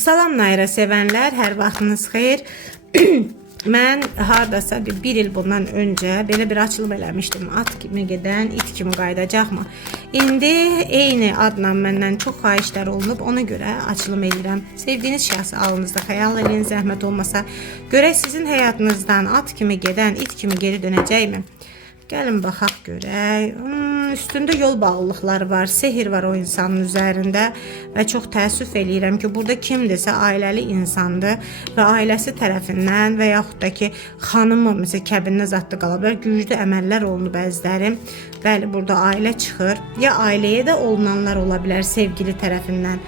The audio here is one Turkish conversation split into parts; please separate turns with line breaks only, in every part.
Salam Nayra sevənlər, hər vaxtınız xeyir. Mən hardasa bir, bir il bundan öncə belə bir açılım eləmişdim. At kimi gedən, it kimi qayıdacaqmı? İndi eyni adla məndən çox xahişlər olunub. Ona görə açılım edirəm. Sevdiyiniz şəxsi alınızda xəyal eləyin, zəhmət olmasa. Görək sizin həyatınızdan at kimi gedən, it kimi geri dönəcəkmi? Gəlin baxaq görək. Hmm, üstündə yol bağlılıqları var, sehir var o insanın üzərində və çox təəssüf eləyirəm ki, burada kimdirsə ailəli insandır və ailəsi tərəfindən və yaxud da ki, xanımı məsələn kəbinə zadda qala bilər, güclü əməllər olunub bəziləri. Bəli, burada ailə çıxır. Ya ailəyə də olunanlar ola bilər sevgili tərəfindən.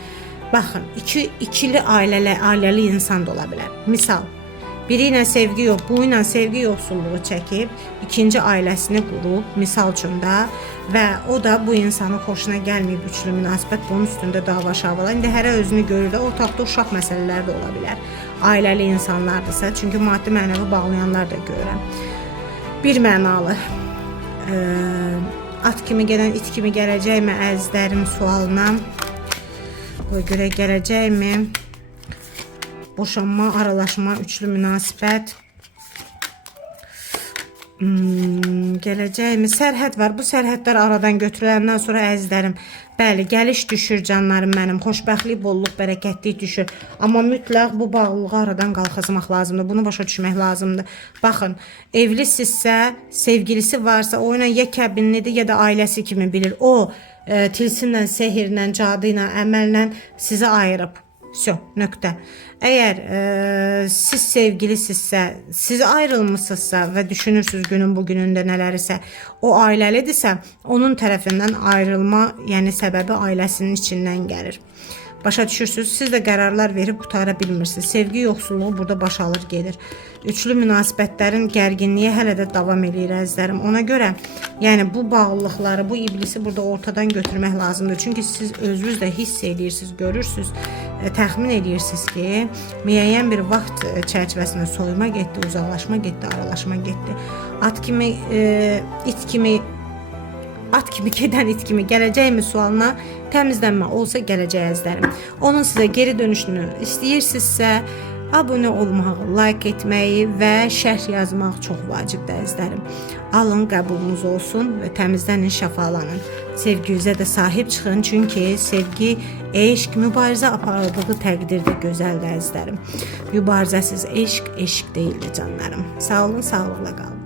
Baxın, iki ikili ailəli, ailəli insan da ola bilər. Misal, biri ilə sevgi yox, bu ilə sevgi yoxsulluğu çəkib, ikinci ailəsini qurub, misal üçün də və o da bu insanın xoşuna gəlməyib üçlü münasibət, bunun üstündə dava şavalar. İndi hərə özünü görür də ortaqda uşaq məsələləri də ola bilər. Ailəli insanlardırsa, çünki maddi mənəvi bağlayanlar da görürəm. Bir mənalı ə, at kimi gedən it kimi gələcəkmi əzizlərim sualına qoy görə gələcəkmi? Boşanma, aralaşma, üçlü münasibət. Hmm, gələcəkmi? Sərhəd var. Bu sərhədlər aradan götürüləndən sonra əzizlərim, bəli, gəliş düşür canlarım mənim. Xoşbəxtlik, bolluq, bərəkətlik düşür. Amma mütləq bu bağlılığı aradan qalxızmaq lazımdır. Bunu başa düşmək lazımdır. Baxın, evlisinizsə, sevgilisi varsa, o ilə ya kəbinlidir, ya da ailəsi kimi bilir. O e, tilsimlə, sehirlə, cadı ilə, əməllə sizi ayırıb. Все, nöqtə. Əgər e, siz sevgilisinizsə, siz ayrılmısınızsa və düşünürsüz günün bu günündə nələrisə, o ailəlidirsə, onun tərəfindən ayrılma, yəni səbəbi ailəsinin içindən gəlir. Başa düşürsüz, siz də qərarlar verib qutara bilmirsiniz. Sevgi yoxsulluğu burada baş alır gedir. Üçlü münasibətlərin gərginliyi hələ də davam eləyir əzizlərim. Ona görə, yəni bu bağlılıqları, bu iblisi burada ortadan götürmək lazımdır. Çünki siz özünüz də hiss edirsiniz, görürsüz, e, təxmin edirsiniz ki, müəyyən bir vaxt e, çərçivəsində soyuma getdi, uzaqlaşma getdi, aralaşma getdi. At kimi, e, it kimi at kimi gedən it kimi gələcəkmi sualına təmizlənmə olsa gələcək əzizlərim. Onun sizə geri dönüşünü istəyirsinizsə, abunə olmağı, like etməyi və şərh yazmaq çox vacibdir əzizlərim. Alın, qəbulunuz olsun və təmizlənin, şəfalanın. Sevginizə də sahib çıxın, çünki sevgi, eşq, mübarizə aparıldığı təqdirdə gözəldir əzizlərim. Mübarizəsiz eşq, eşq deyildir canlarım. Sağ olun, sağlıqla qalın.